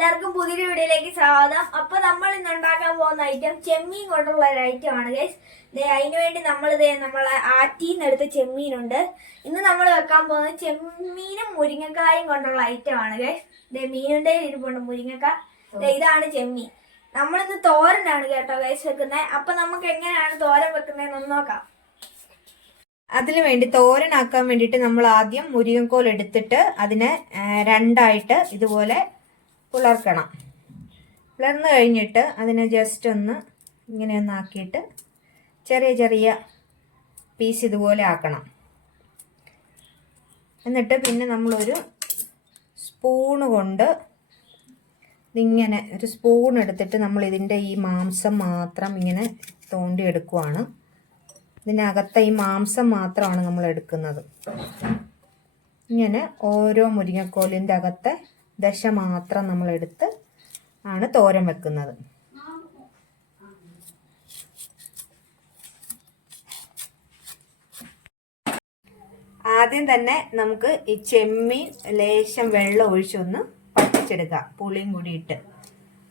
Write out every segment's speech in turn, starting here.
എല്ലാവർക്കും പുതിയൊരു വീഡിയോയിലേക്ക് സ്വാഗതം. അപ്പൊ നമ്മൾ ഇന്ന് ഉണ്ടാക്കാൻ പോകുന്ന ഐറ്റം ചെമ്മീൻ കൊണ്ടുള്ള ഒരു ഐറ്റം ആണ് ഗൈസ് അതിനു വേണ്ടി നമ്മൾ നമ്മളെ ആറ്റിന്ന് എടുത്ത ചെമ്മീനുണ്ട്. ഇന്ന് നമ്മൾ വെക്കാൻ പോകുന്നത് ചെമ്മീനും മുരിങ്ങക്കായും കൊണ്ടുള്ള ഐറ്റം ആണ് ഗൈസ് ദേ മീനുണ്ടേ ഇരിപ്പുണ്ട് മുരിങ്ങക്കായ ദേ ഇതാണ് ചെമ്മീൻ. നമ്മളിന്ന് തോരനാണ് കേട്ടോ ഗൈസ് വെക്കുന്നത് അപ്പൊ നമുക്ക് എങ്ങനെയാണ് തോരൻ വെക്കുന്നതെന്ന് നോക്കാം. അതിന് വേണ്ടി തോരനാക്കാൻ വേണ്ടിയിട്ട് നമ്മൾ ആദ്യം മുരിങ്ങക്കോൽ എടുത്തിട്ട് അതിനെ രണ്ടായിട്ട് ഇതുപോലെ പിളർക്കണം. പിളർന്ന് കഴിഞ്ഞിട്ട് അതിനെ ജസ്റ്റ് ഒന്ന് ഇങ്ങനെ ഒന്ന് ആക്കിയിട്ട് ചെറിയ ചെറിയ പീസ് ഇതുപോലെ ആക്കണം. എന്നിട്ട് പിന്നെ നമ്മളൊരു സ്പൂണ് കൊണ്ട് ഇതിങ്ങനെ ഒരു സ്പൂൺ എടുത്തിട്ട് നമ്മൾ ഇതിന്റെ ഈ മാംസം മാത്രം ഇങ്ങനെ തോണ്ടിയെടുക്കുവാണ് ഇതിനകത്തെ ഈ മാംസം മാത്രമാണ് നമ്മൾ എടുക്കുന്നത് ഇങ്ങനെ ഓരോ മുരിങ്ങക്കോലിന്റെ അകത്തെ ദശ മാത്രം നമ്മൾ എടുത്ത് ആണ് തോരൻ വെക്കുന്നത്. ആദ്യം തന്നെ നമുക്ക് ഈ ചെമ്മീൻ ലേശം വെള്ളം ഒഴിച്ചൊന്ന് പറ്റിച്ചെടുക്കാം പുളിയും കൂടി ഇട്ട്.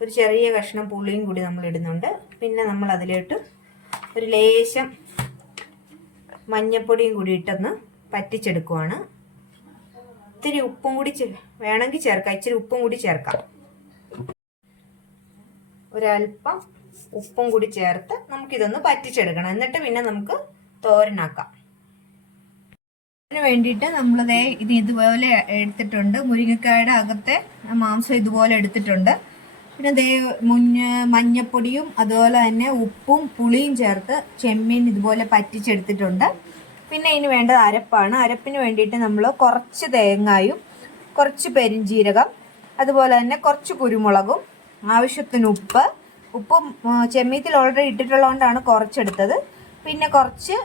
ഒരു ചെറിയ കഷ്ണം പുളിയും കൂടി നമ്മൾ ഇടുന്നുണ്ട്. പിന്നെ നമ്മൾ അതിലോട്ട് ഒരു ലേശം മഞ്ഞപ്പൊടിയും കൂടി ഇട്ടൊന്ന് പറ്റിച്ചെടുക്കുവാണ്. ഇത്തിരി ഉപ്പും കൂടി വേണമെങ്കിൽ ചേർക്കാം. ഇച്ചിരി ഉപ്പും കൂടി ചേർക്കാം. ഒരല്പം ഉപ്പും കൂടി ചേർത്ത് നമുക്കിതൊന്ന് പറ്റിച്ചെടുക്കണം എന്നിട്ട് പിന്നെ നമുക്ക് തോരനാക്കാം. അതിന് വേണ്ടിയിട്ട് നമ്മളിതേ ഇത് ഇതുപോലെ എടുത്തിട്ടുണ്ട്. മുരിങ്ങക്കായുടെ അകത്തെ മാംസം ഇതുപോലെ എടുത്തിട്ടുണ്ട്. പിന്നെ ദേ മുഞ്ഞ മഞ്ഞപ്പൊടിയും അതുപോലെ തന്നെ ഉപ്പും പുളിയും ചേർത്ത് ചെമ്മീൻ ഇതുപോലെ പറ്റിച്ചെടുത്തിട്ടുണ്ട്. പിന്നെ ഇതിന് വേണ്ടത് അരപ്പാണ്. അരപ്പിന് വേണ്ടിയിട്ട് നമ്മൾ കുറച്ച് തേങ്ങായും കുറച്ച് പെരിഞ്ജീരകം അതുപോലെ തന്നെ കുറച്ച് കുരുമുളകും ആവശ്യത്തിന് ഉപ്പ്. ഉപ്പ് ചെമ്മീത്തിൽ ഓൾറെഡി ഇട്ടിട്ടുള്ളതുകൊണ്ടാണ് കുറച്ചെടുത്തത്. പിന്നെ കുറച്ച്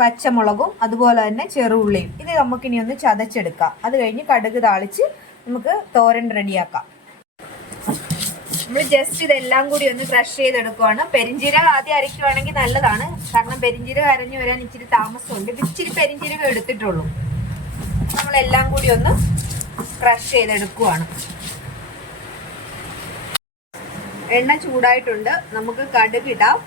പച്ചമുളകും അതുപോലെ തന്നെ ചെറുള്ളിയും. ഇത് നമുക്കിനി ഒന്ന് ചതച്ചെടുക്കാം. അത് കഴിഞ്ഞ് കടുക് താളിച്ച് നമുക്ക് തോരൻ റെഡിയാക്കാം നമ്മൾ ജസ്റ്റ് ഇതെല്ലാം കൂടി ഒന്ന് ക്രഷ് ചെയ്തെടുക്കുവാണ്. പെരിഞ്ചീരകം ആദ്യം അരയ്ക്കുവാണെങ്കിൽ നല്ലതാണ്. കാരണം പെരിഞ്ചീരകം അരഞ്ഞു വരാൻ ഇച്ചിരി താമസമുണ്ട്. ഇച്ചിരി പെരിഞ്ചീരകം എടുത്തിട്ടുള്ളൂ. നമ്മളെല്ലാം കൂടി ഒന്ന് ക്രഷ് ചെയ്തെടുക്കുവാണ്. എണ്ണ ചൂടായിട്ടുണ്ട്. നമുക്ക് കടുക് ഇടാം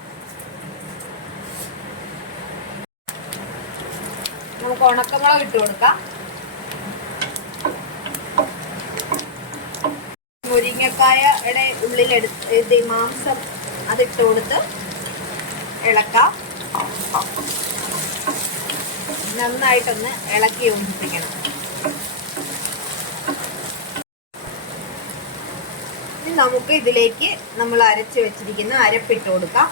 നമുക്ക് ഉണക്കമുളക് ഇട്ട് കൊടുക്കാം. മുരിങ്ങക്കായയുടെ ഉള്ളിലെടുത്ത് ഇത് മാംസം അതിട്ട് കൊടുത്ത് ഇളക്കാം. നന്നായിട്ടൊന്ന് ഇളക്കി യോജിപ്പിക്കണം. നമുക്ക് ഇതിലേക്ക് നമ്മൾ അരച്ച് വെച്ചിരിക്കുന്ന അരപ്പിട്ട് കൊടുക്കാം.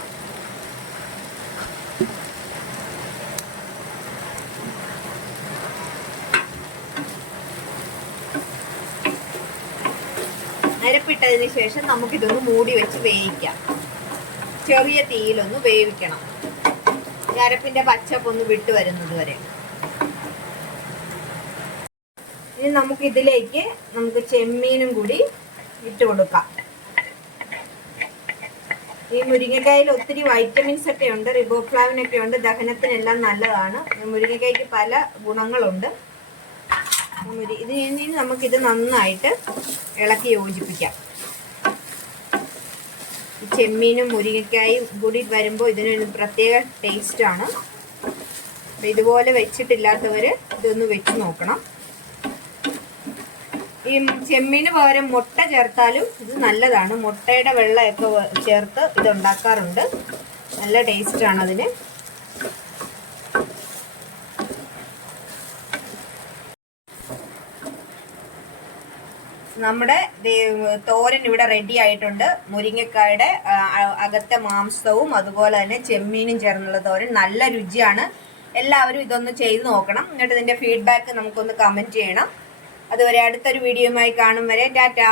അരപ്പിട്ടതിന് ശേഷം നമുക്കിതൊന്ന് മൂടി വെച്ച് വേവിക്കാം. ചെറിയ തീയിലൊന്ന് വേവിക്കണം. ഈ അരപ്പിന്റെ പച്ചപ്പൊന്ന് വിട്ട് വരുന്നത് വരെ. ഇനി നമുക്ക് ഇതിലേക്ക് നമുക്ക് ചെമ്മീനും കൂടി ഇട്ട് കൊടുക്കാം. ഈ മുരിങ്ങക്കായയിൽ ഒത്തിരി വൈറ്റമിൻസ് ഒക്കെ ഉണ്ട് റിബോഫ്ലാവിനൊക്കെ ഉണ്ട്. ദഹനത്തിനെല്ലാം നല്ലതാണ്. മുരിങ്ങക്കായ്ക്ക് പല ഗുണങ്ങളുണ്ട്. ഇത് ഇനി നമുക്കിത് നന്നായിട്ട് ഇളക്കി യോജിപ്പിക്കാം. ചെമ്മീനും മുരിങ്ങക്കായും കൂടി വരുമ്പോൾ ഇതിനൊരു പ്രത്യേക ടേസ്റ്റാണ് ഇതുപോലെ വെച്ചിട്ടില്ലാത്തവർ ഇതൊന്ന് വെച്ച് നോക്കണം. ഈ ചെമ്മീന് പകരം മുട്ട ചേർത്താലും ഇത് നല്ലതാണ്. മുട്ടയുടെ വെള്ളമൊക്കെ ചേർത്ത് ഇതുണ്ടാക്കാറുണ്ട്. നല്ല ടേസ്റ്റാണ് അതിന്. നമ്മുടെ തോരൻ ഇവിടെ റെഡി ആയിട്ടുണ്ട്. മുരിങ്ങക്കായുടെ അകത്തെ മാംസവും അതുപോലെ തന്നെ ചെമ്മീനും ചേർന്നുള്ള തോരൻ നല്ല രുചിയാണ്. എല്ലാവരും ഇതൊന്ന് ചെയ്ത് നോക്കണം. എന്നിട്ട് ഇതിന്റെ ഫീഡ്ബാക്ക് നമുക്കൊന്ന് കമന്റ് ചെയ്യണം. അതുവരെ അടുത്തൊരു വീഡിയോയുമായി കാണും വരെ. ടാറ്റാ.